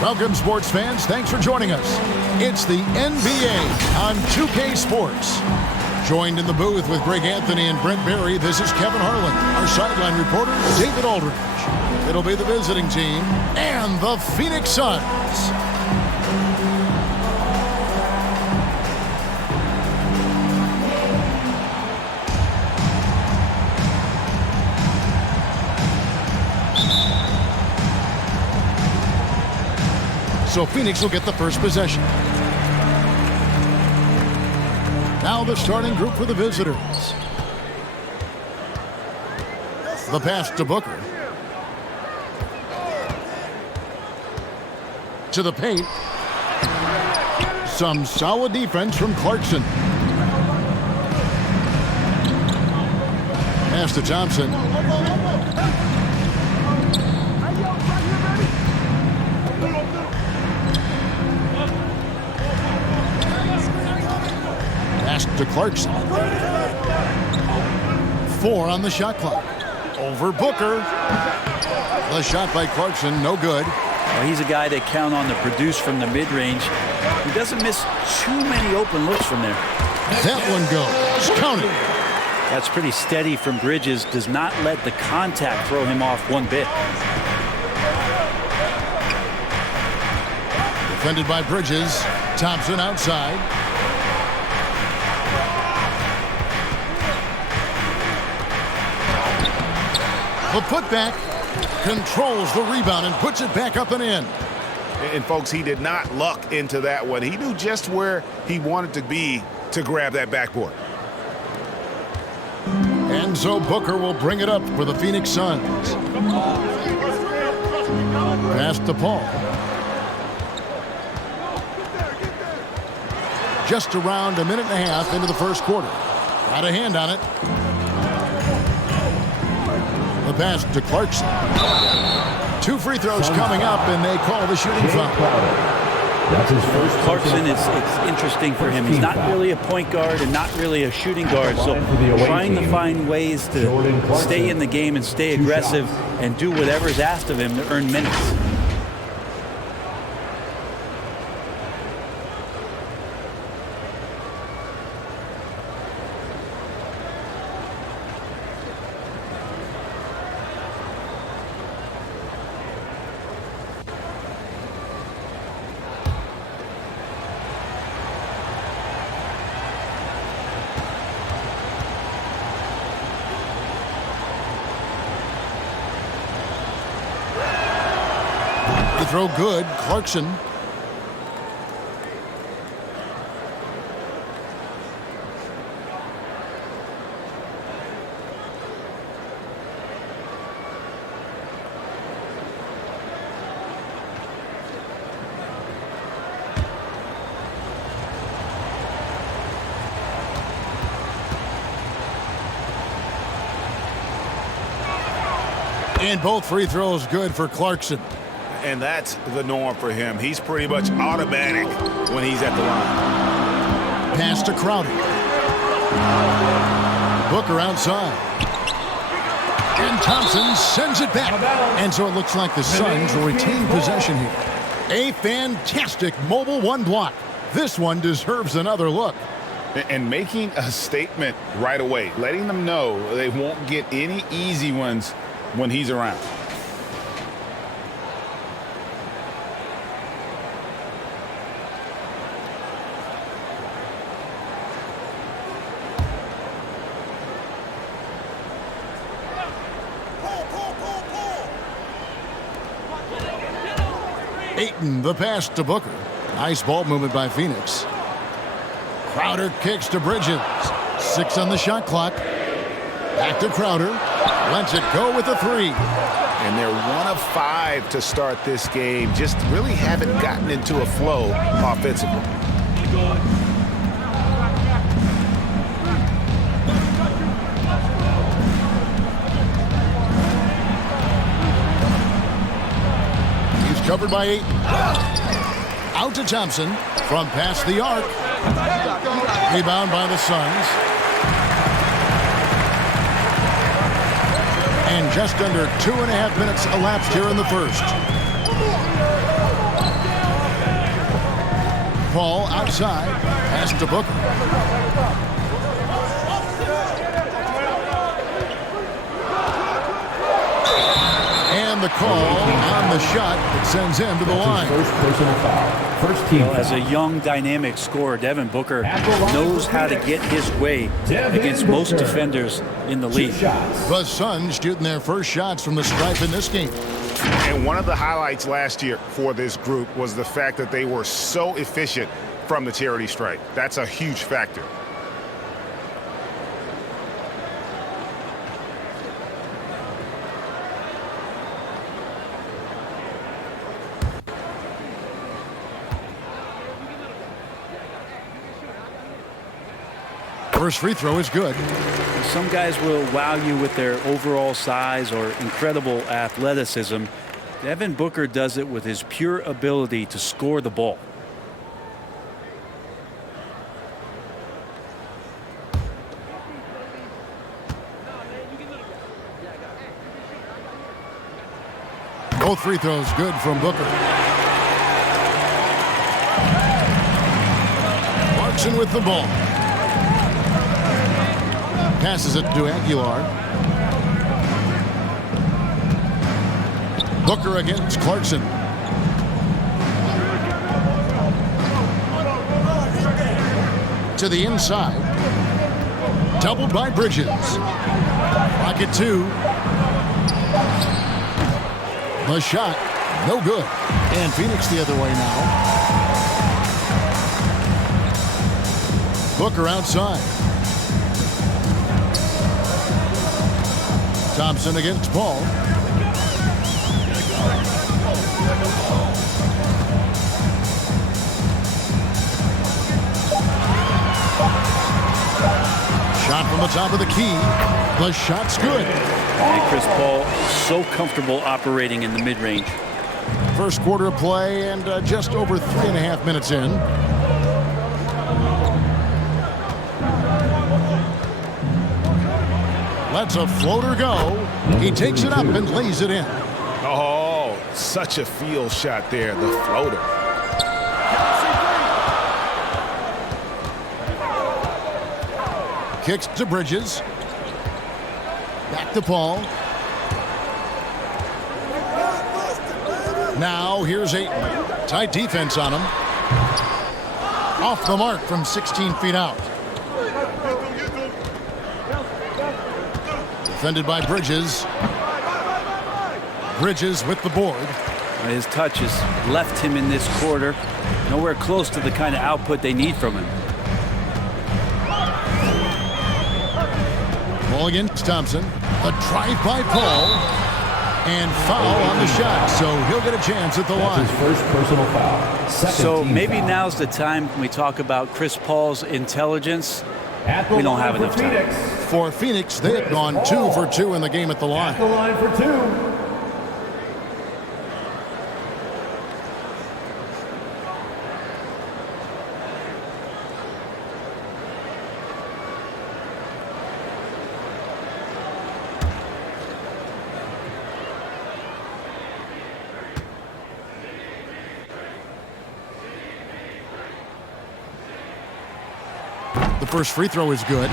Welcome, sports fans. Thanks for joining us. It's the NBA on 2K Sports. Joined in the booth with Greg Anthony and Brent Berry, this is Kevin Harlan. Our sideline reporter, David Aldridge. It'll be the visiting team and the Phoenix Suns. So Phoenix will get the first possession. Now the starting group for the visitors. The pass to Booker. To the paint. Some solid defense from Clarkson. Pass to Thompson. To Clarkson. 4 on the shot clock. Over Booker. The shot by Clarkson, no good. Well, he's a guy they count on to produce from the mid-range. He doesn't miss too many open looks from there. That one goes. Counted. That's pretty steady from Bridges. Does not let the contact throw him off one bit. Defended by Bridges. Thompson outside. The putback controls the rebound and puts it back up and in. And folks, he did not luck into that one. He knew just where he wanted to be to grab that backboard. And so Booker will bring it up for the Phoenix Suns. Pass to Paul. Just around a minute and a half into the first quarter. Got a hand on it. The pass to Clarkson. 2 free throws coming up, and they call the shooting foul. That's his first. Clarkson, it's interesting for him. He's not really a point guard and not really a shooting guard, so trying to find ways to stay in the game and stay aggressive and do whatever's asked of him to earn minutes. Throw good. Clarkson. And both free throws good for Clarkson. And that's the norm for him. He's pretty much automatic when he's at the line. Pass to Crowder. Booker outside. And Thompson sends it back. And so it looks like the Suns will retain possession here. A fantastic mobile one block. This one deserves another look. And making a statement right away, letting them know they won't get any easy ones when he's around. Ayton, the pass to Booker. Nice ball movement by Phoenix. Crowder kicks to Bridges. 6 on the shot clock. Back to Crowder. Lets it go with a 3. And they're 1 of 5 to start this game. Just really haven't gotten into a flow offensively. Covered by 8. Out to Thompson from past the arc. Rebound by the Suns. And just under 2.5 minutes elapsed here in the first. Paul outside. Pass to Booker. And the call on the shot that sends him to the line. First personal foul. First team. Well, as a young, dynamic scorer, Devin Booker knows how to get his way against most defenders in the league. The Suns shooting their first shots from the stripe in this game. And one of the highlights last year for this group was the fact that they were so efficient from the charity stripe. That's a huge factor. First free throw is good. Some guys will wow you with their overall size or incredible athleticism. Devin Booker does it with his pure ability to score the ball. Both free throws good from Booker. Clarkson with the ball. Passes it to Aguilar. Booker against Clarkson. To the inside. Doubled by Bridges. Rocket 2. The shot, no good. And Phoenix the other way now. Booker outside. Thompson against Paul. Shot from the top of the key. The shot's good. And Chris Paul so comfortable operating in the mid-range. First quarter of play and just over 3.5 minutes in. Lets a floater go. He takes it up and lays it in. Oh, such a field shot there, the floater. Kicks to Bridges. Back to Paul. Now here's Ayton. Tight defense on him. Off the mark from 16 feet out. Defended by Bridges. Bridges with the board. His touch has left him in this quarter. Nowhere close to the kind of output they need from him. Ball against Thompson. A drive by Paul. And foul on the shot. So he'll get a chance at the line. His first personal foul. So maybe now's the time when we talk about Chris Paul's intelligence. We don't have enough time. For Phoenix, they have gone 2 for 2 in the game at the line. At the line for 2. The first free throw is good.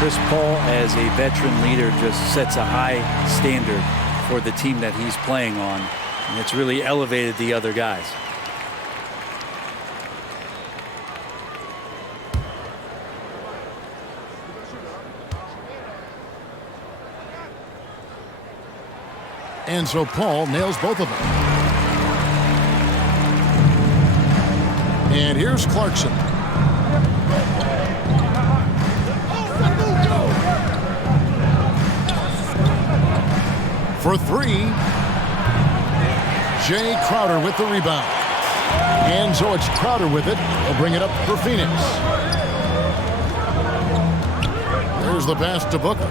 Chris Paul, as a veteran leader, just sets a high standard for the team that he's playing on. And it's really elevated the other guys. And so Paul nails both of them. And here's Clarkson. For 3, Jay Crowder with the rebound. And so it's Crowder with it. He'll bring it up for Phoenix. There's the pass to Booker.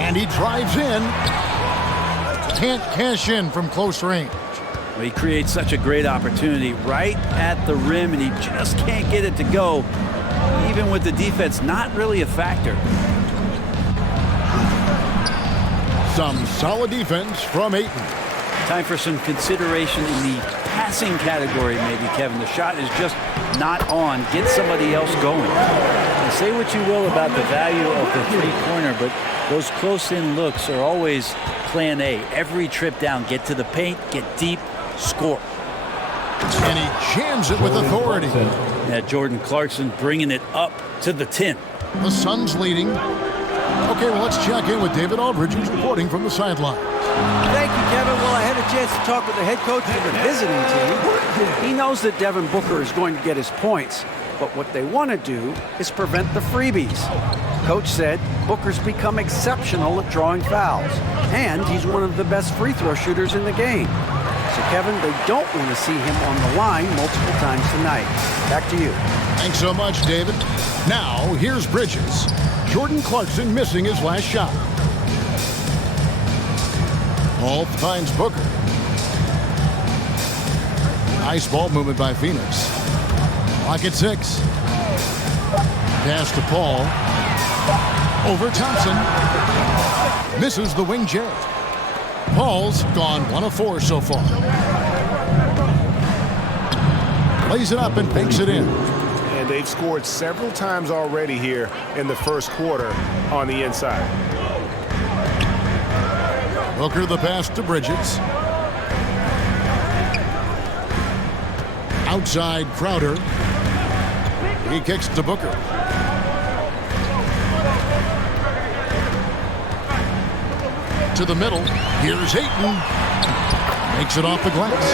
And he drives in. Can't cash in from close range. Well, he creates such a great opportunity right at the rim, and he just can't get it to go. Even with the defense not really a factor. Some solid defense from Ayton. Time for some consideration in the passing category, maybe, Kevin. The shot is just not on. Get somebody else going. And say what you will about the value of the three-pointer, but those close-in looks are always plan A. Every trip down, get to the paint, get deep, score. And he jams it with authority. Yeah, Jordan Clarkson bringing it up to the 10. The Suns leading. Okay, well, let's check in with David Aldridge, who's reporting from the sideline. Thank you, Kevin. Well, I had a chance to talk with the head coach of the visiting team. He knows that Devin Booker is going to get his points, but what they want to do is prevent the freebies. Coach said Booker's become exceptional at drawing fouls, and he's one of the best free throw shooters in the game. So, Kevin, they don't want to see him on the line multiple times tonight. Back to you. Thanks so much, David. Now, here's Bridges. Jordan Clarkson missing his last shot. Ball finds Booker. Nice ball movement by Phoenix. Clock at 6. Pass to Paul. Over Thompson. Misses the wing J. Paul's gone 1 of 4 so far. Lays it up and banks it in. And they've scored several times already here in the first quarter on the inside. Booker the pass to Bridges. Outside Crowder. He kicks to Booker. To the middle. Here's Ayton. Makes it off the glass.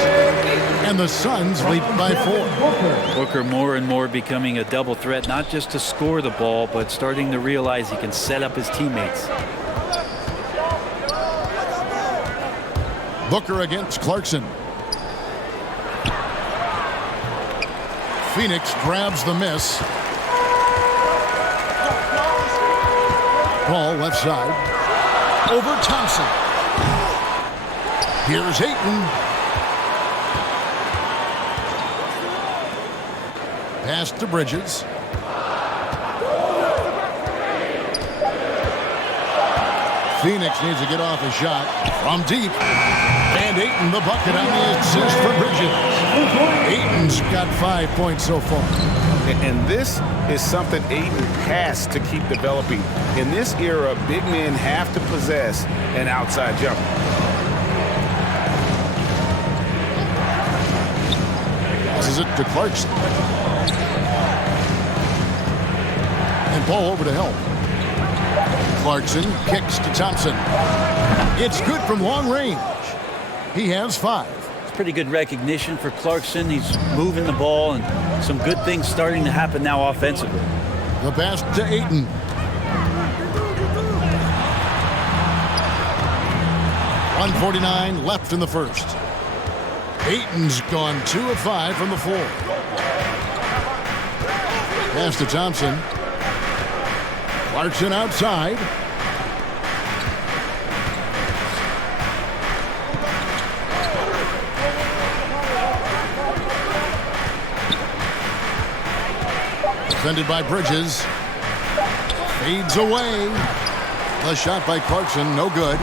And the Suns lead by 4. Booker more and more becoming a double threat, not just to score the ball, but starting to realize he can set up his teammates. Booker against Clarkson. Phoenix grabs the miss. Ball left side. Over Thompson. Here's Ayton. Pass to Bridges. Phoenix needs to get off a shot from deep. And Ayton the bucket on the assist for Bridges. Ayton's got 5 points so far. And this is something Ayton has to keep developing. In this era, big men have to possess an outside jumper. Passes it to Clarkson. And Paul over to help. Clarkson kicks to Thompson. It's good from long range. He has 5. It's pretty good recognition for Clarkson. He's moving the ball, and some good things starting to happen now offensively. The pass to Ayton. .149 left in the first. Ayton's gone 2 of 5 from the floor. Pass to Thompson. Clarkson outside. Defended by Bridges. Fades away. The shot by Clarkson, no good.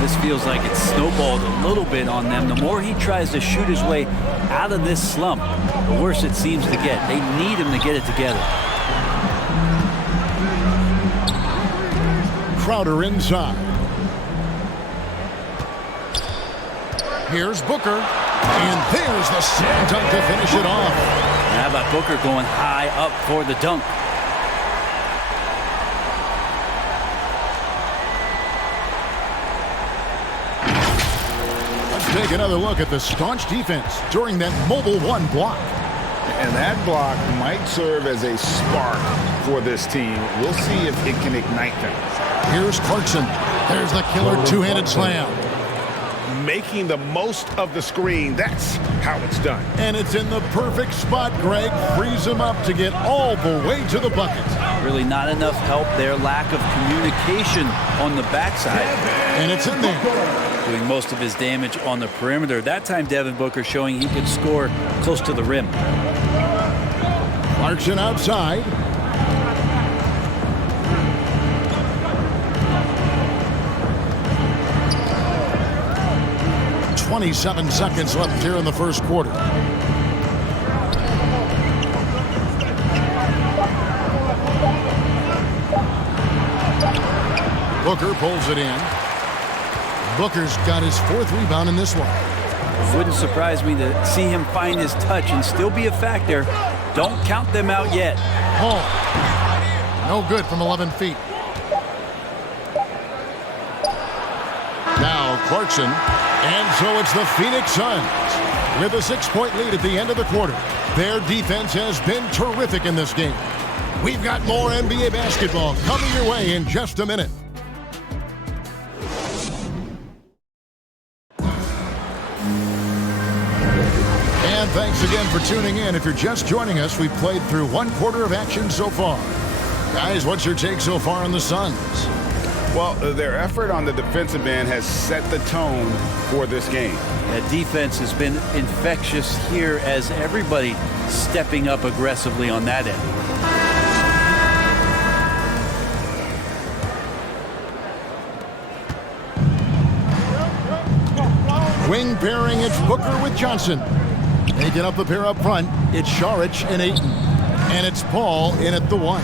This feels like it's snowballed a little bit on them. The more he tries to shoot his way out of this slump, the worse it seems to get. They need him to get it together. Crowder inside. Here's Booker. And there's the slam dunk to finish it off. How about Booker going high up for the dunk? Let's take another look at the staunch defense during that mobile 1 block. And that block might serve as a spark for this team. We'll see if it can ignite them. Here's Clarkson. There's the killer two-handed slam. Making the most of the screen. That's how it's done. And it's in the perfect spot. Greg frees him up to get all the way to the bucket. Really not enough help there. Lack of communication on the backside. And it's in there. Doing most of his damage on the perimeter. That time Devin Booker showing he could score close to the rim. Clarkson outside. 27 seconds left here in the first quarter. Booker pulls it in. Booker's got his 4th rebound in this one. Wouldn't surprise me to see him find his touch and still be a factor. Don't count them out yet. Hall. No good from 11 feet. Now Clarkson. And so it's the Phoenix Suns with a 6-point lead at the end of the quarter. Their defense has been terrific in this game. We've got more NBA basketball coming your way in just a minute. And thanks again for tuning in. If you're just joining us, we've played through 1 quarter of action so far. Guys, what's your take so far on the Suns? Well, their effort on the defensive end has set the tone for this game. That defense has been infectious here as everybody stepping up aggressively on that end. Wing pairing, it's Booker with Johnson. Taking up the pair up front, it's Saric and Ayton. And it's Paul in at the 1.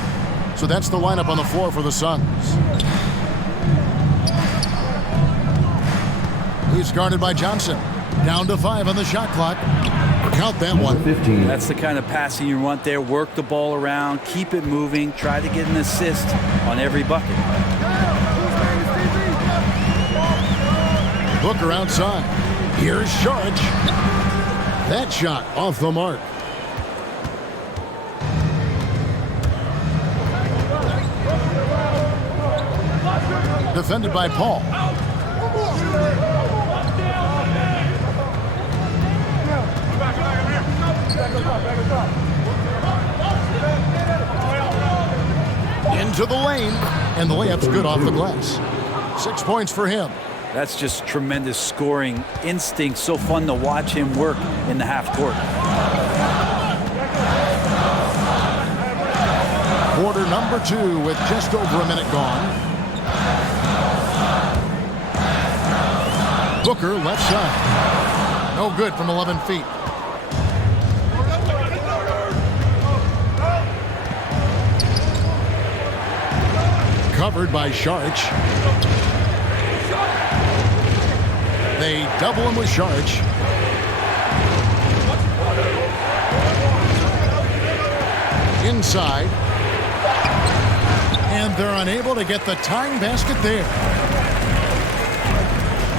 So that's the lineup on the floor for the Suns. He's guarded by Johnson. Down to 5 on the shot clock. Count that one. 15. That's the kind of passing you want there. Work the ball around, keep it moving, try to get an assist on every bucket. Booker outside. Here's Saric. That shot off the mark. Defended by Paul. Into the lane, and the layup's good off the glass. 6 points for him. That's just tremendous scoring instinct. So fun to watch him work in the half court. Quarter number 2 with just over a minute gone. Booker left side. No good from 11 feet. Covered by Saric. They double him with Saric. Inside. And they're unable to get the tying basket there.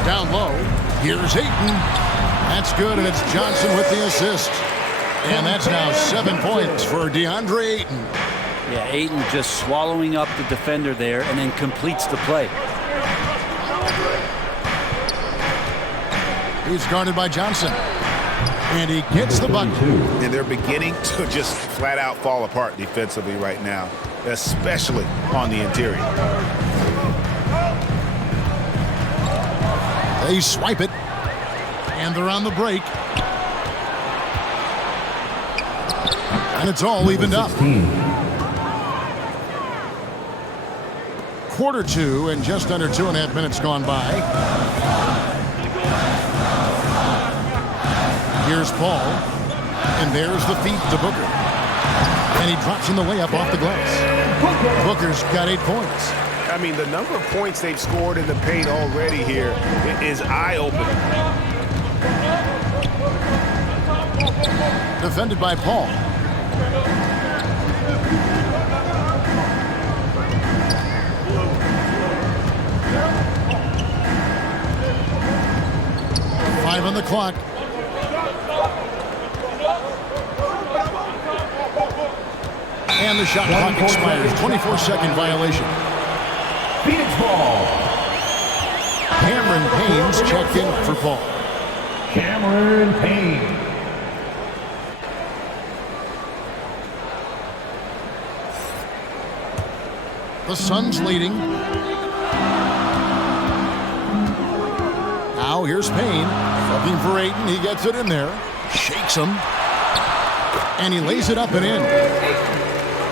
Down low. Here's Ayton. That's good, and it's Johnson with the assist. And that's now 7 points for DeAndre Ayton. Yeah, Ayton just swallowing up the defender there and then completes the play. He's guarded by Johnson. And he gets the bucket. And they're beginning to just flat out fall apart defensively right now, especially on the interior. They swipe it. And they're on the break. And it's all evened up. Quarter 2 and just under 2.5 minutes gone by. Here's Paul. And there's the feed to Booker. And he drops in the layup off the glass. Booker's got 8 points. I mean, the number of points they've scored in the paint already here is eye-opening. Defended by Paul. On the clock. And the shot clock expires. 24-second violation. Phoenix ball. Cameron Payne's checked in for Paul. Cameron Payne. The Suns leading. Now here's Payne. Looking for Ayton. He gets it in there. Shakes him. And he lays it up and in.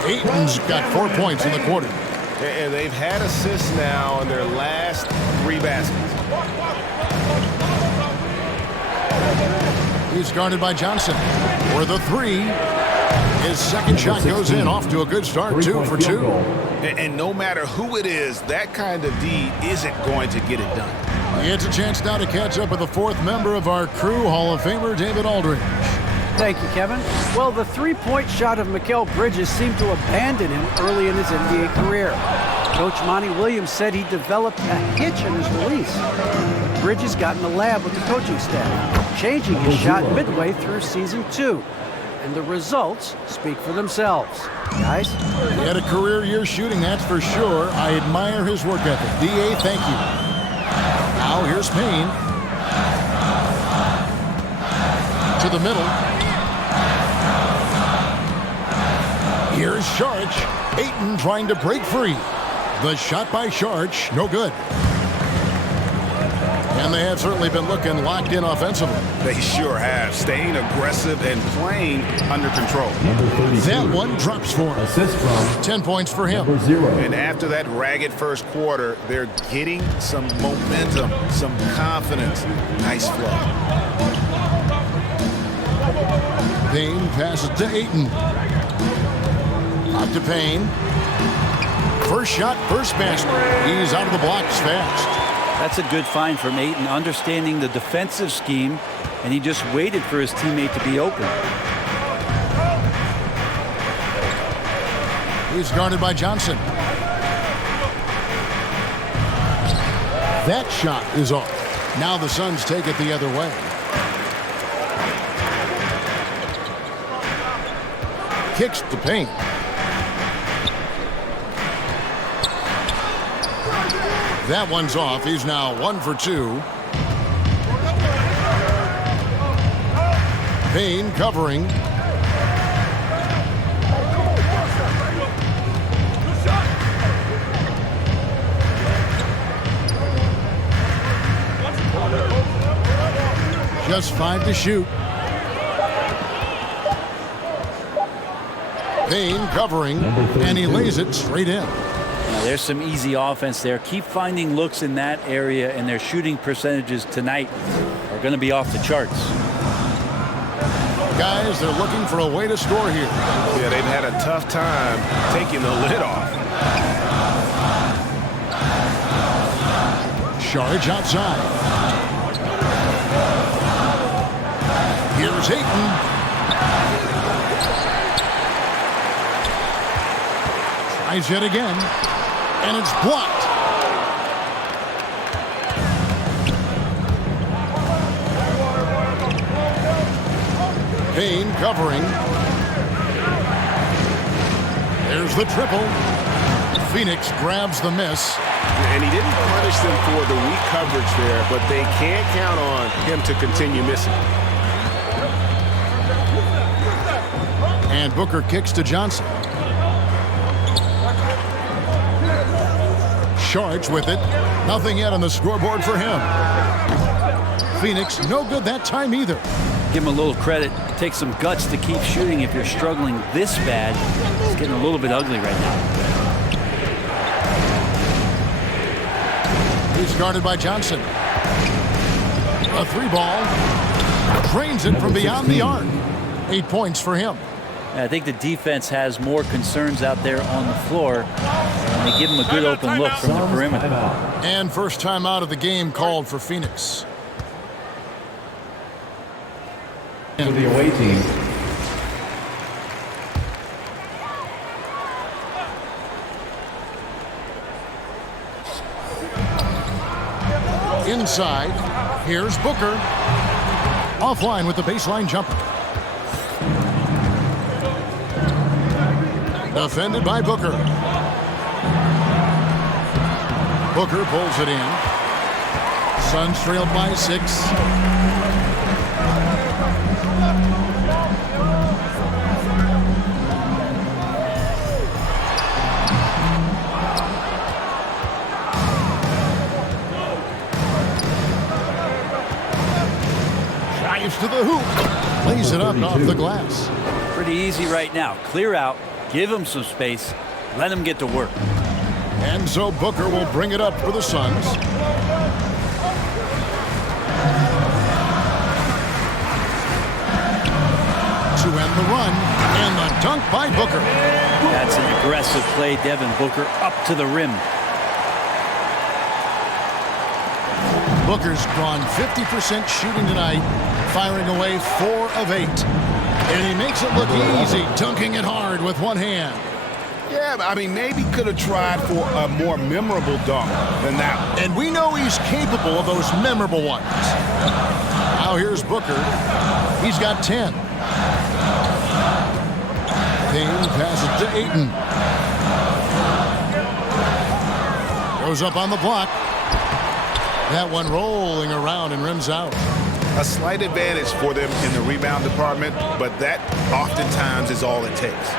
Ayton's got 4 points in the quarter. And they've had assists now in their last 3 baskets. He's guarded by Johnson for the three. His second shot goes in, off to a good start, 2 for 2. And no matter who it is, that kind of D isn't going to get it done. It's a chance now to catch up with the fourth member of our crew, Hall of Famer David Aldridge. Thank you, Kevin. Well, the three-point shot of Miguel Brgy seemed to abandon him early in his NBA career. Coach Monty Williams said he developed a hitch in his release. Brgy's got in the lab with the coaching staff, changing his shot midway through season 2. And the results speak for themselves. Guys? He had a career year shooting, that's for sure. I admire his work ethic. D.A., thank you. Now here's Payne. To the middle. Here's Sharch. Ayton trying to break free. The shot by Sharch, no good. And they have certainly been looking locked in offensively. They sure have, staying aggressive and playing under control. That one drops for him. Assist from 10 points for him. number 0. And after that ragged first quarter, they're getting some momentum, some confidence. Nice flow. Payne passes to Ayton. Out to Payne. First shot, first basket. He's out of the blocks fast. That's a good find from Ayton, understanding the defensive scheme, and he just waited for his teammate to be open. He's guarded by Johnson. That shot is off. Now the Suns take it the other way. Kicks to Payne. That one's off. He's now 1 for 2. Payne covering. Just 5 to shoot. Payne covering, and he lays it straight in. There's some easy offense there. Keep finding looks in that area, and their shooting percentages tonight are going to be off the charts. Guys, they're looking for a way to score here. Yeah, they've had a tough time taking the lid off. Sharge outside. Here's Ayton. Tries it again. And it's blocked. Payne covering. There's the triple. Phoenix grabs the miss. And he didn't punish them for the weak coverage there, but they can't count on him to continue missing. And Booker kicks to Johnson. Charge with it. Nothing yet on the scoreboard for him. Phoenix, no good that time either. Give him a little credit. Take some guts to keep shooting if you're struggling this bad. It's getting a little bit ugly right now. He's guarded by Johnson. A 3-ball. Drains it from beyond the arc. 8 points for him. I think the defense has more concerns out there on the floor, and they give him a good open look from the perimeter. And first time out of the game called for Phoenix. For the away team. Inside, here's Booker. Offline with the baseline jumper. Defended by Booker. Booker pulls it in. Suns trailed by 6. Drives to the hoop. Lays it up off the glass. Pretty easy right now. Clear out. Give him some space. Let him get to work. And so Booker will bring it up for the Suns. the run, and the dunk by Booker. That's an aggressive play, Devin Booker, up to the rim. Booker's gone 50% shooting tonight, firing away 4 of 8. And he makes it look easy, dunking it hard with one hand. Yeah, I mean, maybe could have tried for a more memorable dunk than that one. And we know he's capable of those memorable ones. Now here's Booker. He's got 10. Payne passes to Ayton. Goes up on the block. That one rolling around and rims out. A slight advantage for them in the rebound department, but that oftentimes is all it takes.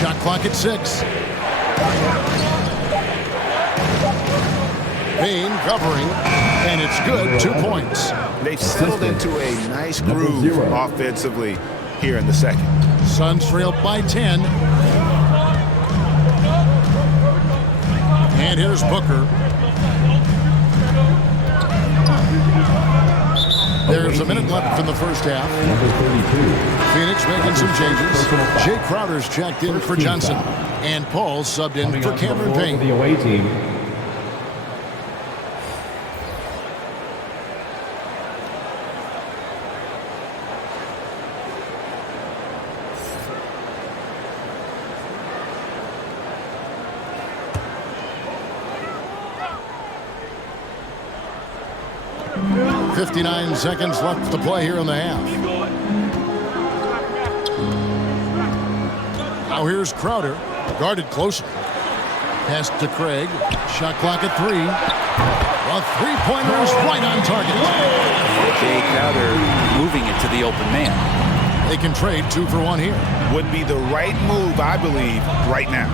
Shot clock at 6. Payne covering, and it's good. 2 points. They've settled into a nice groove offensively here in the second. Suns trail by 10. And here's Booker. There's a minute left in the first half. Phoenix making some changes. Jay Crowder's checked in for Johnson. And Paul subbed in for Cameron Payne. The away team. .59 seconds left to play here in the half. Now here's Crowder, guarded closely. Pass to Craig. Shot clock at 3. A three-pointer is right on target. Jay Crowder moving it to the open man. They can trade 2 for 1 here. Would be the right move, I believe, right now.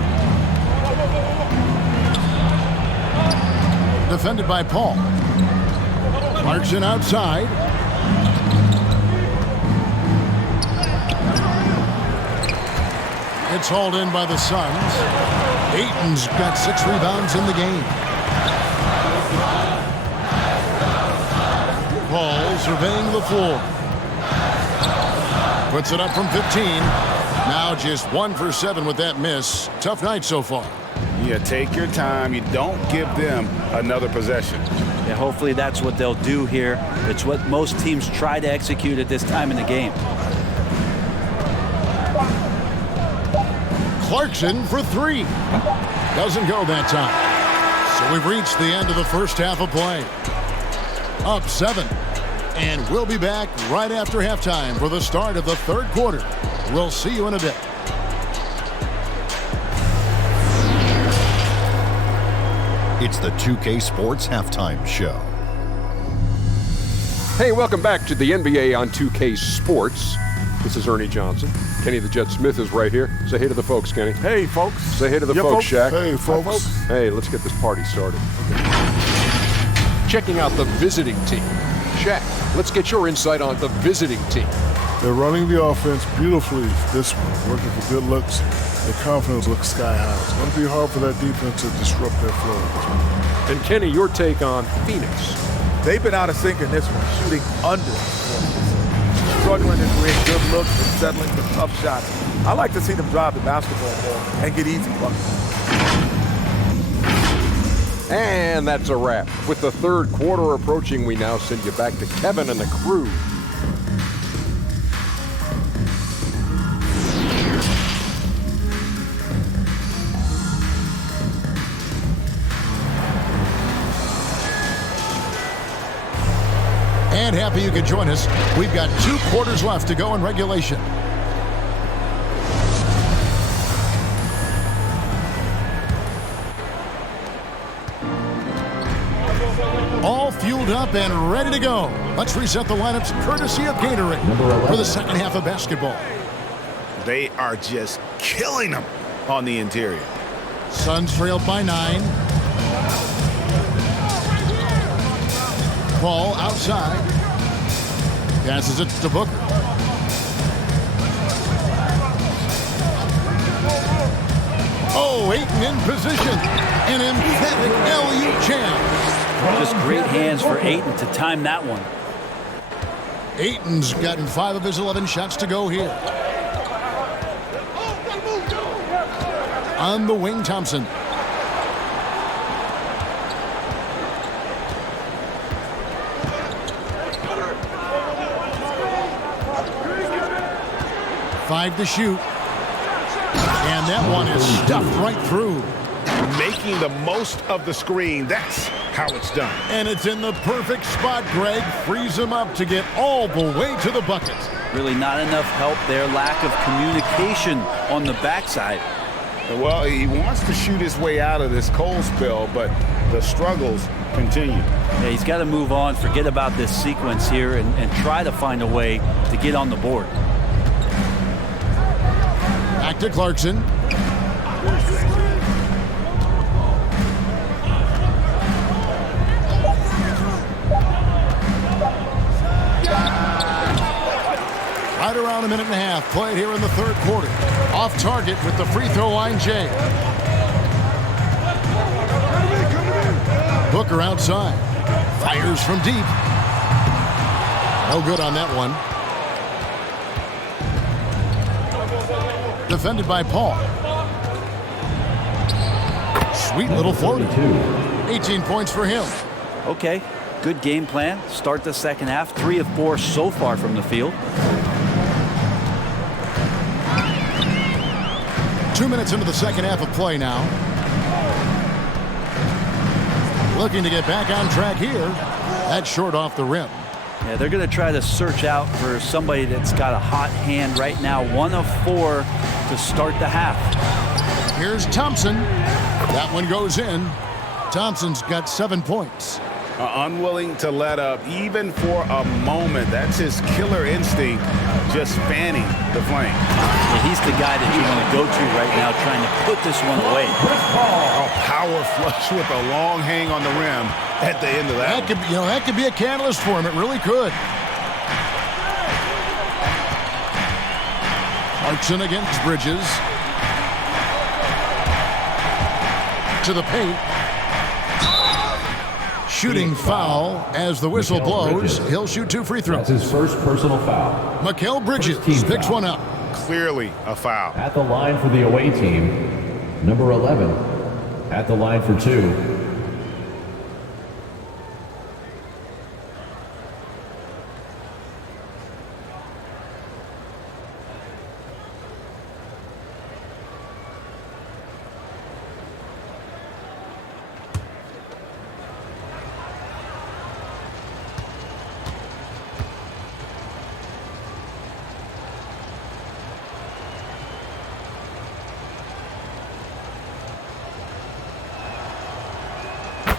Defended by Paul. Clarkson outside. It's hauled in by the Suns. Ayton's got 6 rebounds in the game. Paul surveying the floor. Puts it up from 15. Now just 1 for 7 with that miss. Tough night so far. Yeah, take your time. You don't give them another possession. Yeah, hopefully that's what they'll do here. It's what most teams try to execute at this time in the game. Clarkson for 3. Doesn't go that time. So we've reached the end of the first half of play. Up 7. And we'll be back right after halftime for the start of the third quarter. We'll see you in a bit. It's the 2K Sports Halftime Show. Hey, welcome back to the NBA on 2K Sports. This is Ernie Johnson. Kenny the Jet Smith is right here. Say hey to the folks, Kenny. Hey, folks. Say hey to the folks, Shaq. Hey, folks. Hey, let's get this party started. Checking out the visiting team. Shaq, let's get your insight on the visiting team. They're running the offense beautifully this one, working for good looks. Their confidence looks sky high. It's going to be hard for that defense to disrupt their flow. And Kenny, your take on Phoenix. They've been out of sync in this one, shooting under. Struggling to create good looks and settling for tough shots. I like to see them drive the basketball more and get easy buckets. And that's a wrap. With the third quarter approaching, we now send you back to Kevin and the crew. And happy you could join us. We've got 2 quarters left to go in regulation. All fueled up and ready to go. Let's reset the lineups courtesy of Gatorade for the second half of basketball. They are just killing them on the interior. Suns trailed by 9. Ball outside. Passes it to Booker. Oh, Ayton in position. An emphatic LU jam. Just great hands for Ayton to time that one. Ayton's gotten 5 of his 11 shots to go here. On the wing, Thompson. Five to shoot. And that one is stuffed right through. Making the most of the screen. That's how it's done. And it's in the perfect spot, Greg. Frees him up to get all the way to the bucket. Really not enough help there. Lack of communication on the backside. Well, he wants to shoot his way out of this cold spell, but the struggles continue. Yeah, he's got to move on, forget about this sequence here, and try to find a way to get on the board. Back to Clarkson. Right around a minute and a half played here in the third quarter. Off target with the free throw line, Jay. Booker outside. Fires from deep. No good on that one. Defended by Paul. Sweet little floater. 18 points for him. Okay, good game plan. Start the second half. 3 of 4 so far from the field. 2 minutes into the second half of play now. Looking to get back on track here. That's short off the rim. Yeah, they're going to try to search out for somebody that's got a hot hand right now. 1 of 4 to start the half. Here's Thompson. That one goes in. Thompson's got 7 points. Unwilling to let up even for a moment. That's his killer instinct, just fanning the flame. Yeah, he's the guy that you want to go to right now, trying to put this one away. A power flush with a long hang on the rim at the end of that. That could be a catalyst for him. It really could. Clarkson against Bridges. To the paint. Shooting foul as the whistle blows. He'll shoot 2 free throws. That's his first personal foul. Miguel Bridges picks one up. Clearly a foul. At the line for the away team, number 11. At the line for 2.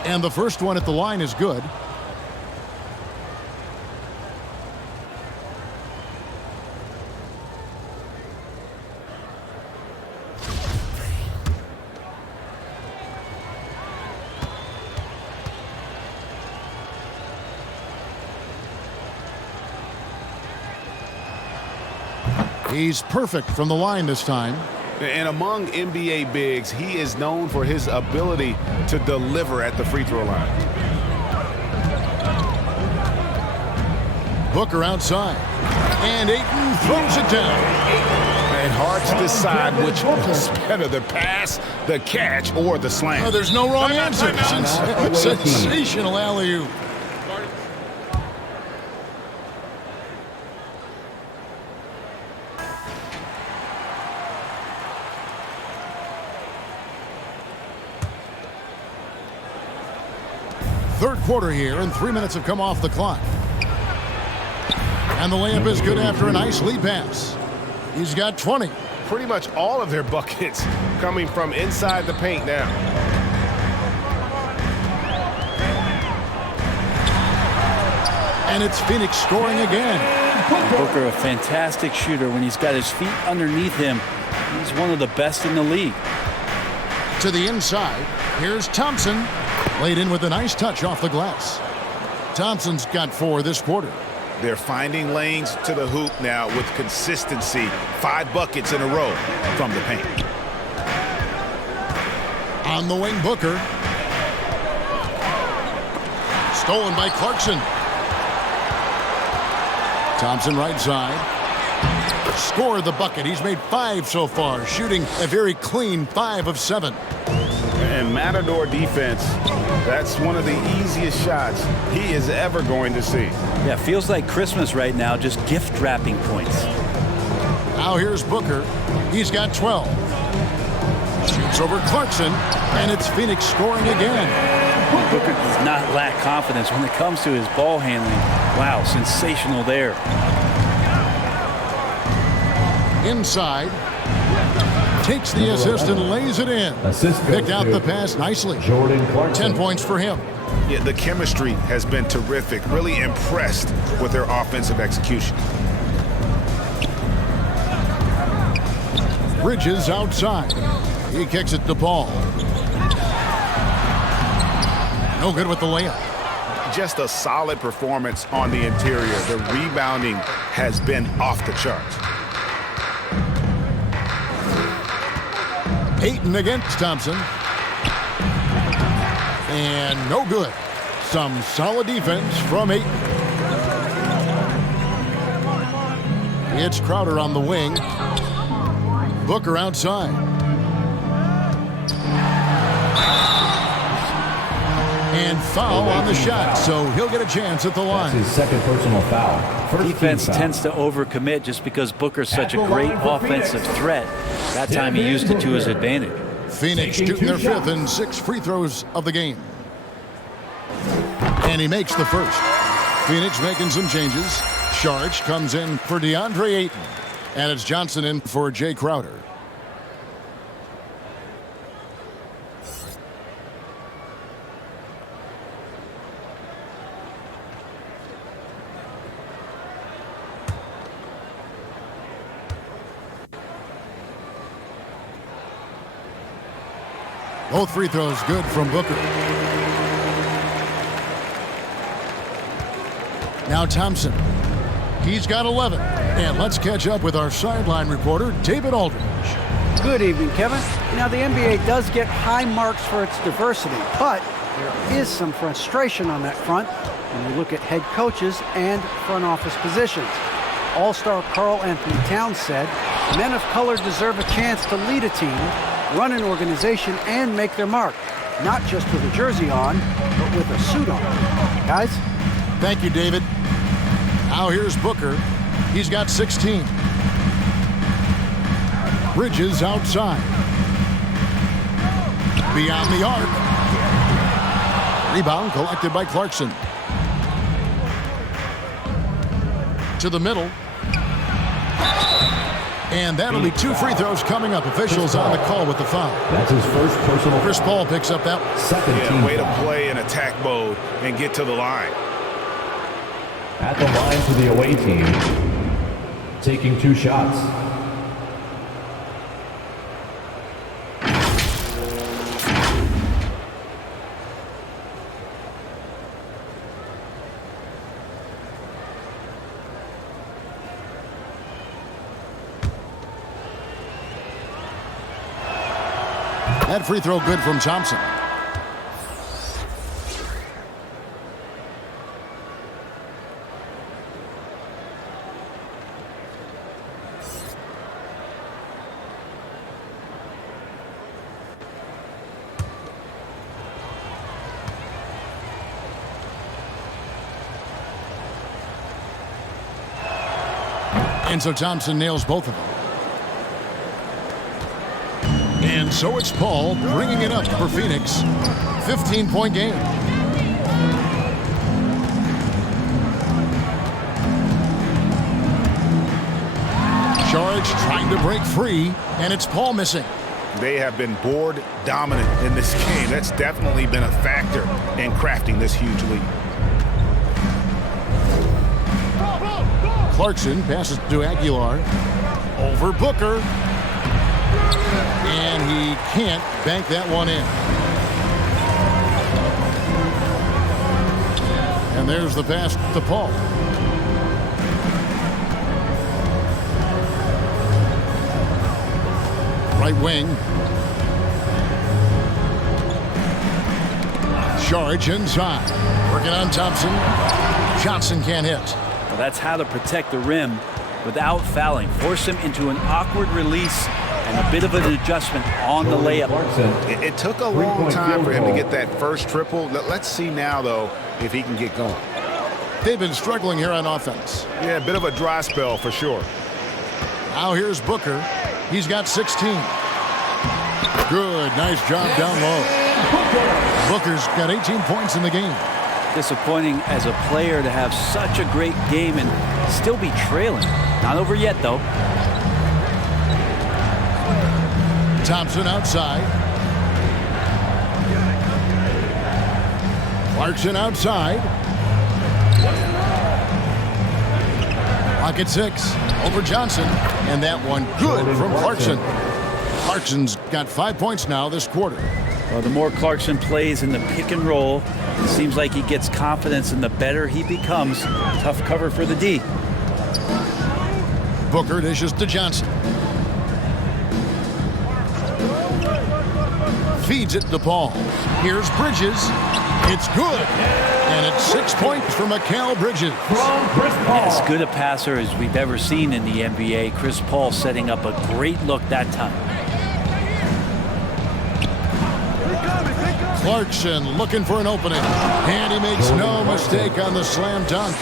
And the first one at the line is good. He's perfect from the line this time. And among NBA bigs, he is known for his ability to deliver at the free throw line. Booker outside. And Ayton throws it down. And hard to decide which was better, the pass, the catch, or the slam. Oh, there's no wrong answer. Sensational alley-oop. Third quarter here, and 3 minutes have come off the clock. And the layup is good after a nice lead pass. He's got 20. Pretty much all of their buckets coming from inside the paint now. And it's Phoenix scoring again. Booker, a fantastic shooter. When he's got his feet underneath him, he's one of the best in the league. To the inside, here's Thompson. Laid in with a nice touch off the glass. Thompson's got 4 this quarter. They're finding lanes to the hoop now with consistency. 5 buckets in a row from the paint. On the wing, Booker. Stolen by Clarkson. Thompson right side. Scored the bucket. He's made 5 so far, shooting a very clean 5 of 7. And Matador defense, that's one of the easiest shots he is ever going to see. Yeah, feels like Christmas right now, just gift wrapping points. Now here's Booker. He's got 12. Shoots over Clarkson, and it's Phoenix scoring again. Booker does not lack confidence when it comes to his ball handling. Wow, sensational there. Inside. Takes the assist and lays it in. Picked out the pass nicely. 10 points for him. Yeah, the chemistry has been terrific. Really impressed with their offensive execution. Bridges outside. He kicks it to Paul. No good with the layup. Just a solid performance on the interior. The rebounding has been off the charts. Ayton against Thompson. And no good. Some solid defense from Ayton. It's Crowder on the wing. Booker outside. And foul on the shot, so he'll get a chance at the line. That's his second personal foul. Defense tends to overcommit just because Booker's such a great offensive threat. That time he used it to his advantage. Phoenix shooting their 5th and 6th free throws of the game. And he makes the first. Phoenix making some changes. Sharge comes in for DeAndre Ayton. And it's Johnson in for Jay Crowder. Both free throws good from Booker. Now Thompson. He's got 11. And let's catch up with our sideline reporter, David Aldridge. Good evening, Kevin. Now, the NBA does get high marks for its diversity, but there is some frustration on that front when you look at head coaches and front office positions. All-star Karl Anthony Towns said, men of color deserve a chance to lead a team, run an organization, and make their mark. Not just with a jersey on, but with a suit on. Guys? Thank you, David. Now here's Booker. He's got 16. Bridges outside. Beyond the arc. Rebound collected by Clarkson. To the middle. And that'll be 2 free throws coming up. Officials on the call with the foul. That's his first personal. Chris Paul picks up that second team. Way to play in attack mode and get to the line. At the line for the away team, taking 2 shots. That free throw good from Thompson. And so Thompson nails both of them. And so it's Paul bringing it up for Phoenix. 15-point game. Sharge trying to break free, and it's Paul missing. They have been board dominant in this game. That's definitely been a factor in crafting this huge lead. Clarkson passes to Aguilar. Over Booker. And he can't bank that one in. And there's the pass to Paul. Right wing. Charge inside. Working on Thompson. Johnson can't hit. Well, that's how to protect the rim without fouling. Force him into an awkward release and a bit of an adjustment on the layup. It took a long time for him to get that first triple. Let's see now, though, if he can get going. They've been struggling here on offense. Yeah, a bit of a dry spell for sure. Now here's Booker. He's got 16. Good, nice job down low. Booker's got 18 points in the game. Disappointing as a player to have such a great game and still be trailing. Not over yet, though. Thompson outside. Clarkson outside. Pocket 6 over Johnson. And that one good from Clarkson. Clarkson's got 5 points now this quarter. Well, the more Clarkson plays in the pick and roll, it seems like he gets confidence, and the better he becomes. Tough cover for the D. Booker dishes to Johnson. Feeds it to Paul. Here's Bridges. It's good. And it's 6 points for Miguel Bridges. As good a passer as we've ever seen in the NBA. Chris Paul setting up a great look that time. Clarkson looking for an opening. And he makes no mistake on the slam dunk.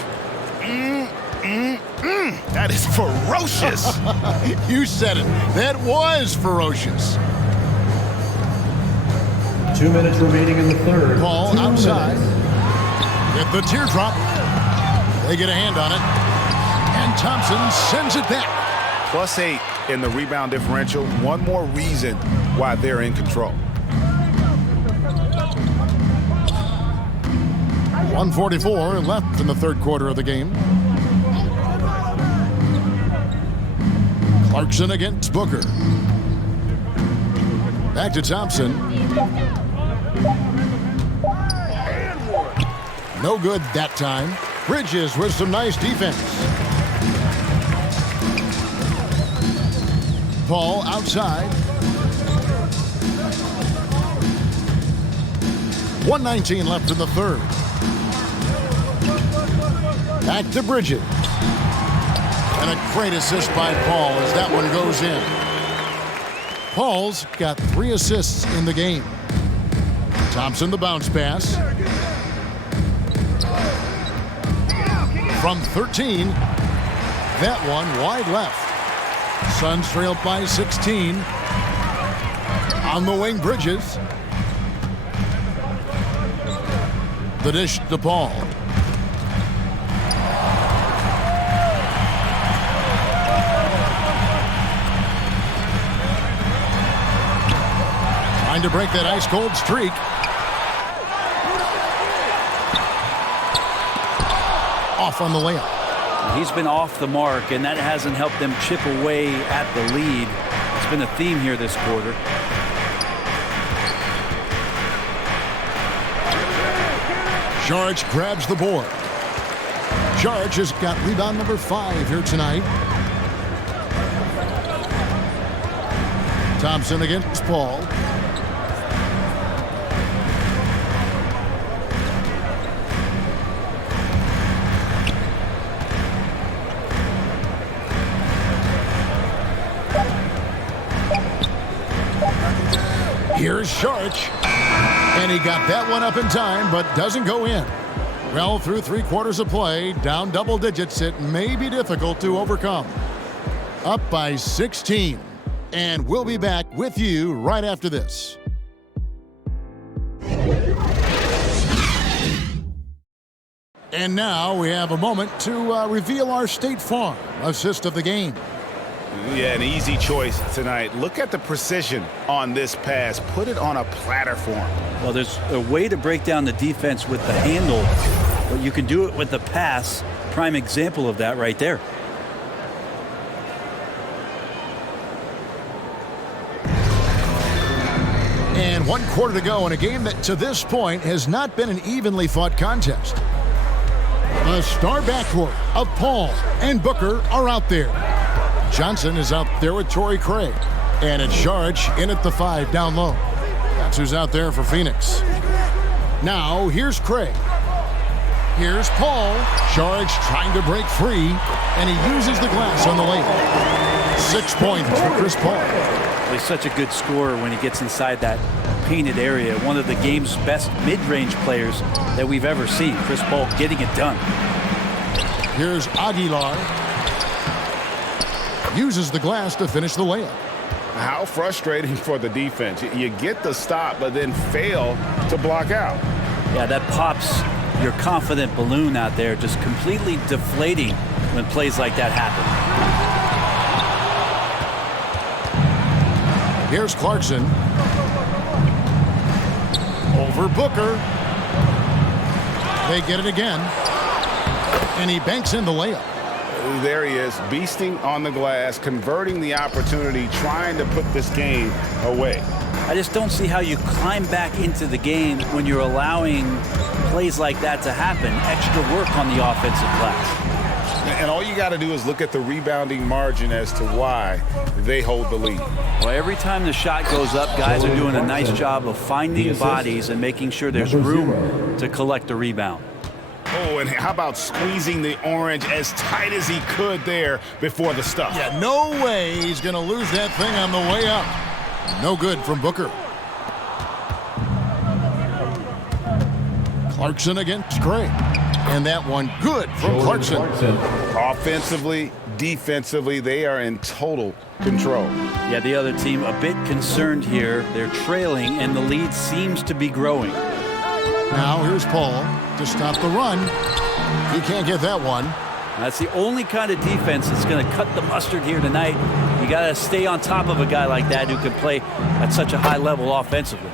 That is ferocious. You said it. That was ferocious. 2 minutes remaining in the third. Paul outside. Get the teardrop. They get a hand on it. And Thompson sends it back. +8 in the rebound differential. One more reason why they're in control. 1:44 left in the third quarter of the game. Clarkson against Booker. Back to Thompson. No good that time. Bridges with some nice defense. Paul outside. 1:19 left in the third. Back to Bridges. And a great assist by Paul as that one goes in. Paul's got 3 assists in the game. Thompson the bounce pass. From 13. That one wide left. Suns trailed by 16. On the wing, Bridges. The dish to Paul. Trying to break that ice-cold streak. Off on the layup. He's been off the mark, and that hasn't helped them chip away at the lead. It's been a theme here this quarter. Charge grabs the board. Charge has got rebound number 5 here tonight. Thompson against Paul. Here's Sharch. And he got that one up in time, but doesn't go in. Well, through 3 quarters of play, down double digits, it may be difficult to overcome. Up by 16. And we'll be back with you right after this. And now we have a moment to reveal our State Farm assist of the game. Yeah, an easy choice tonight. Look at the precision on this pass. Put it on a platter form. Well, there's a way to break down the defense with the handle, but you can do it with the pass. Prime example of that right there. And 1 quarter to go in a game that to this point has not been an evenly fought contest. The star backcourt of Paul and Booker are out there. Johnson is out there with Torrey Craig. And it's Charge in at the 5 down low. That's who's out there for Phoenix. Now, here's Craig. Here's Paul. Sharks trying to break free, and he uses the glass on the layup. 6 points for Chris Paul. He's such a good scorer when he gets inside that painted area. One of the game's best mid-range players that we've ever seen. Chris Paul getting it done. Here's Aguilar. Uses the glass to finish the layup. How frustrating for the defense. You get the stop, but then fail to block out. Yeah, that pops your confident balloon out there, just completely deflating when plays like that happen. Here's Clarkson. Over Booker. They get it again. And he banks in the layup. There he is, beasting on the glass, converting the opportunity, trying to put this game away. I just don't see how you climb back into the game when you're allowing plays like that to happen. Extra work on the offensive glass. And all you got to do is look at the rebounding margin as to why they hold the lead. Well, every time the shot goes up, guys are doing a nice job of finding bodies and making sure there's room to collect the rebound. Oh, and how about squeezing the orange as tight as he could there before the stuff? Yeah, no way he's going to lose that thing on the way up. No good from Booker. Clarkson against Craig. And that one good from Clarkson. Offensively, defensively, they are in total control. Yeah, the other team a bit concerned here. They're trailing, and the lead seems to be growing. Now here's Paul to stop the run. He can't get that one. That's the only kind of defense that's going to cut the mustard here tonight. You got to stay on top of a guy like that who can play at such a high level offensively.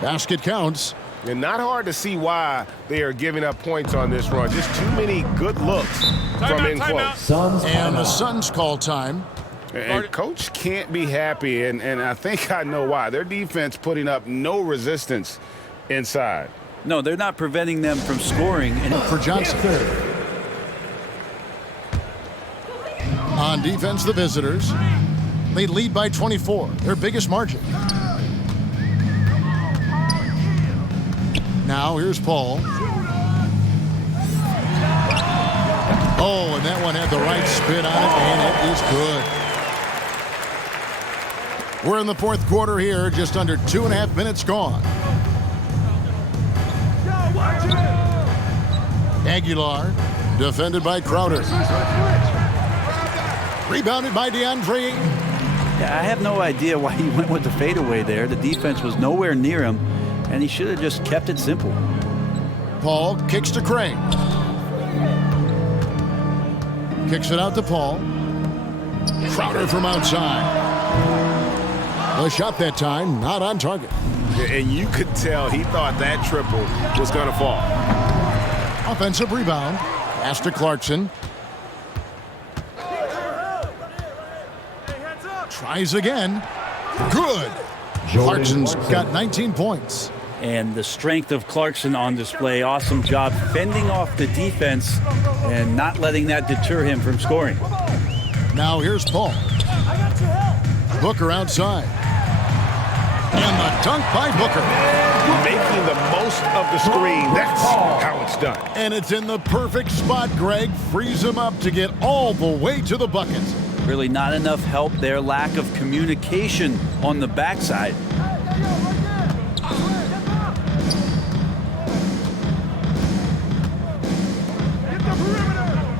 Basket counts. And not hard to see why they are giving up points on this run. Just too many good looks from in close. And the Suns call time. And Coach can't be happy, and I think I know why. Their defense putting up no resistance inside. No, they're not preventing them from scoring. And for Johnson. On defense, the visitors. They lead by 24, their biggest margin. Now here's Paul. Oh, and that one had the right spin on it, and it is good. We're in the fourth quarter here, just under 2.5 minutes gone. Aguilar, defended by Crowder. Rebounded by DeAndre. Yeah, I have no idea why he went with the fadeaway there. The defense was nowhere near him, and he should have just kept it simple. Paul kicks to Craig. Kicks it out to Paul. Crowder from outside. The shot that time, not on target. And you could tell he thought that triple was going to fall. Offensive rebound. Pass to Clarkson. Tries again. Good. Clarkson's got 19 points. And the strength of Clarkson on display. Awesome job fending off the defense and not letting that deter him from scoring. Now here's Paul. Booker outside. And the dunk by Booker. Making the most of the screen. That's how it's done. And it's in the perfect spot, Greg. Frees him up to get all the way to the bucket. Really not enough help there. Lack of communication on the backside.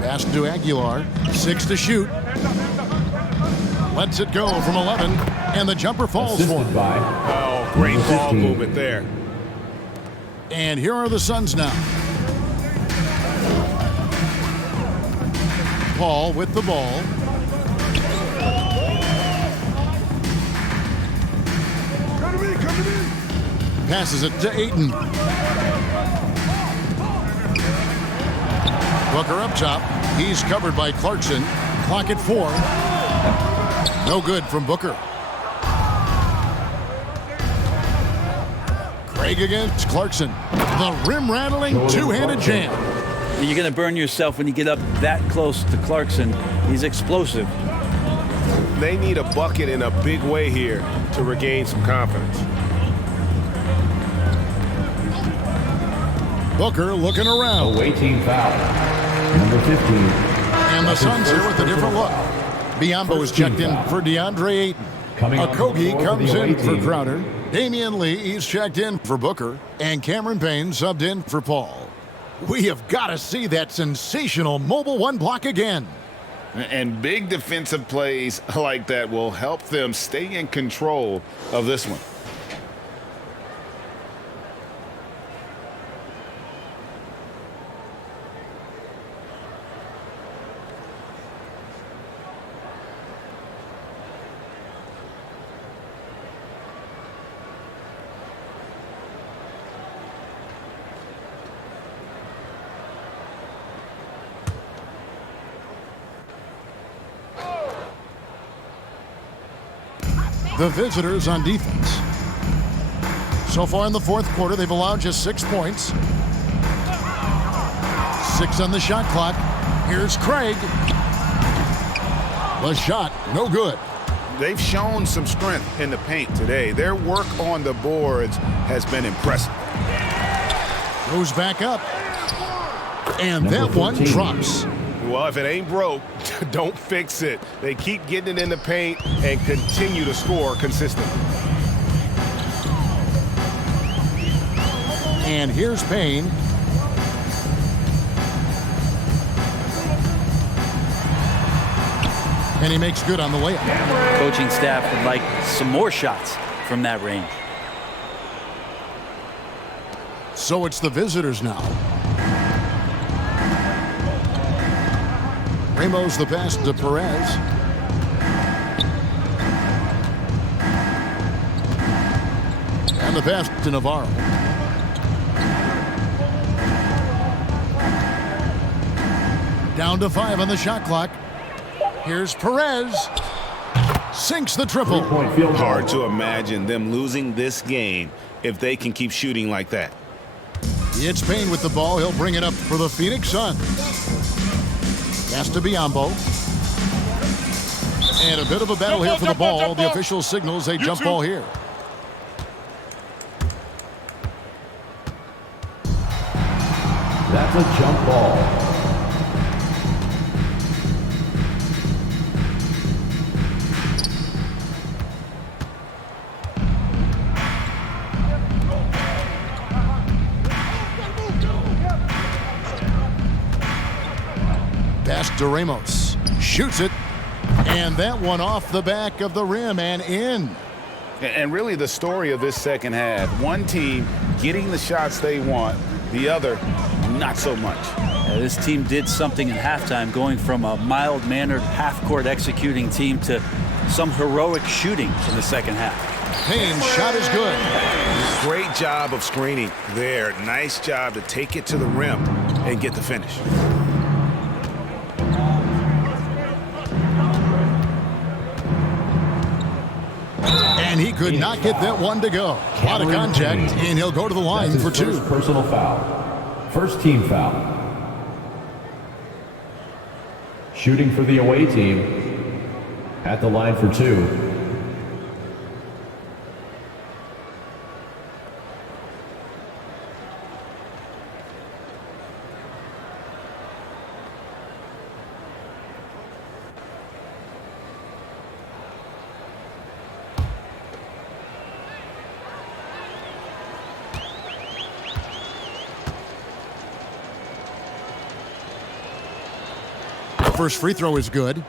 Pass to Aguilar. 6 to shoot. Lets it go from 11. And the jumper falls for him. Oh, great ball movement there. And here are the Suns now. Paul with the ball. Passes it to Ayton. Booker up top. He's covered by Clarkson. Clock at 4. No good from Booker. Craig against Clarkson. The rim-rattling two-handed jam. You're going to burn yourself when you get up that close to Clarkson. He's explosive. They need a bucket in a big way here to regain some confidence. Booker looking around. Away team foul. Number 15. And the Suns here with a different look. Biombo is checked in for DeAndre Ayton. Okogie comes in for Crowder. Damian Lee is checked in for Booker. And Cameron Payne subbed in for Paul. We have got to see that sensational mobile one block again. And big defensive plays like that will help them stay in control of this one. The visitors on defense. So far in the fourth quarter, they've allowed just 6 points. 6 on the shot clock. Here's Craig. The shot, no good. They've shown some strength in the paint today. Their work on the boards has been impressive. Goes back up. And that one drops. Well, if it ain't broke, don't fix it. They keep getting it in the paint and continue to score consistently. And here's Payne. And he makes good on the layup. Coaching staff would like some more shots from that range. So it's the visitors now. Ramos the pass to Perez. And the pass to Navarro. Down to 5 on the shot clock. Here's Perez. Sinks the triple. Hard to imagine them losing this game if they can keep shooting like that. It's Payne with the ball. He'll bring it up for the Phoenix Suns. Pass to Biombo. And a bit of a battle here for the ball. The official signals a jump ball here. That's a jump ball. Pass to Ramos. Shoots it. And that one off the back of the rim and in. And really the story of this second half, one team getting the shots they want, the other not so much. This team did something in halftime, going from a mild-mannered half-court executing team to some heroic shooting in the second half. Payne's shot is good. Great job of screening there. Nice job to take it to the rim and get the finish. And he could not get that one to go. A lot of contact, and he'll go to the line for 2. First personal foul. First team foul. Shooting for the away team at the line for 2. First free throw is good.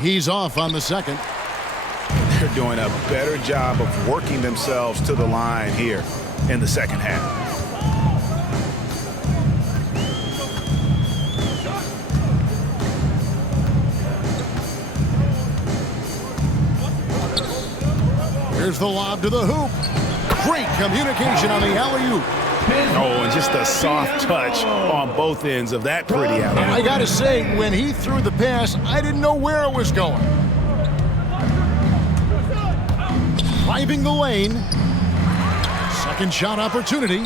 He's off on the second. They're doing a better job of working themselves to the line here in the second half. Here's the lob to the hoop. Great communication on the alley-oop. Oh, and just a soft touch on both ends of that pretty alley-oop. I gotta say, when he threw the pass, I didn't know where it was going. driving the lane. Second shot opportunity,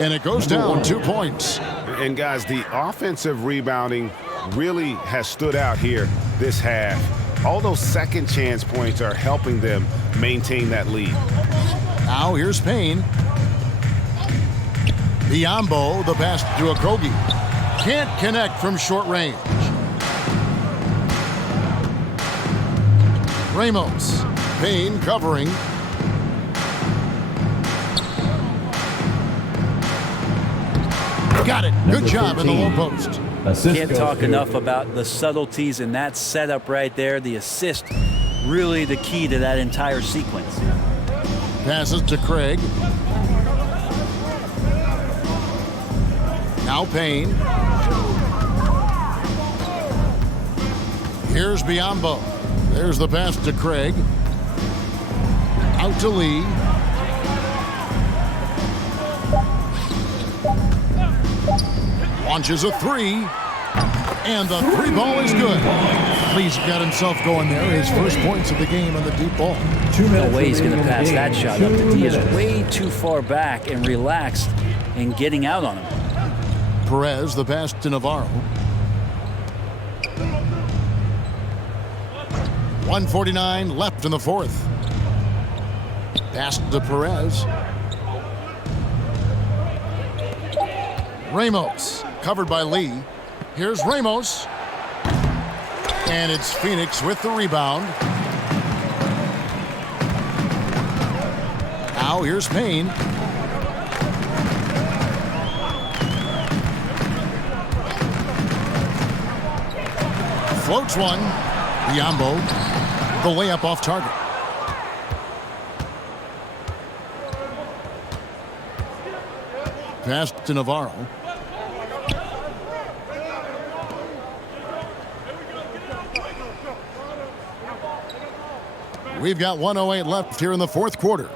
and it goes down 2 points. And guys, the offensive rebounding really has stood out here this half. All those second chance points are helping them maintain that lead. Now here's Payne. Biombo, the pass to Okogie. Can't connect from short range. Ramos. Payne covering. Got it. Good job in the low post. Can't talk enough about the subtleties in that setup right there. The assist, really the key to that entire sequence. Passes to Craig. Now Payne. Here's Biombo. There's the pass to Craig. Out to Lee. Launches a three. And the three ball is good. Lee's got himself going there. His first points of the game on the deep ball. No way he's going to pass that shot up. The D is way too far back and relaxed in getting out on him. Perez, the pass to Navarro. 1:49 left in the fourth. Pass to Perez. Ramos, covered by Lee. Here's Ramos. And it's Phoenix with the rebound. Now here's Payne. Floats one. Biombo, the layup off target. Pass to Navarro. We've got 1:08 left here in the fourth quarter.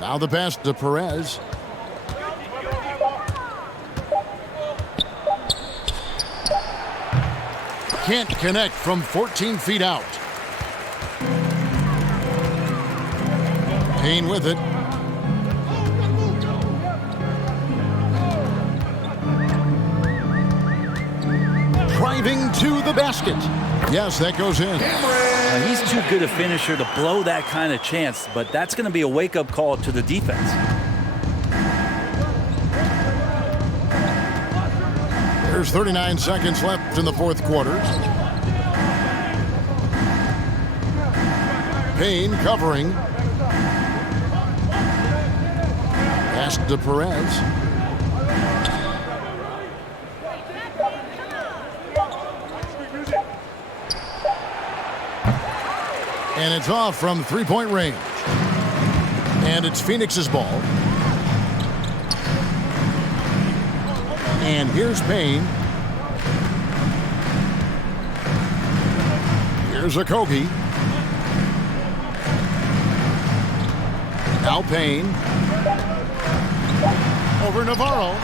Now the pass to Perez. Can't connect from 14 feet out. Payne with it. Driving to the basket. Yes, that goes in. He's too good a finisher to blow that kind of chance, but that's going to be a wake-up call to the defense. There's 39 seconds left in the fourth quarter. Payne covering. Pass to Perez. And it's off from three-point range. And it's Phoenix's ball. And here's Payne. Here's Okogie. Now Payne. Over Navarro.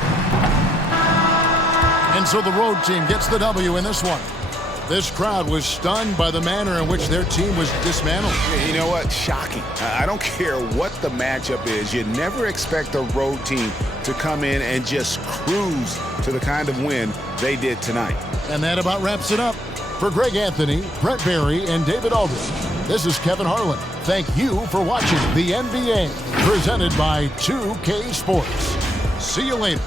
And so the road team gets the W in this one. This crowd was stunned by the manner in which their team was dismantled. You know what? Shocking. I don't care what the matchup is. You never expect a road team to come in and just cruise to the kind of win they did tonight. And that about wraps it up. For Greg Anthony, Brent Barry, and David Aldridge, this is Kevin Harlan. Thank you for watching the NBA, presented by 2K Sports. See you later.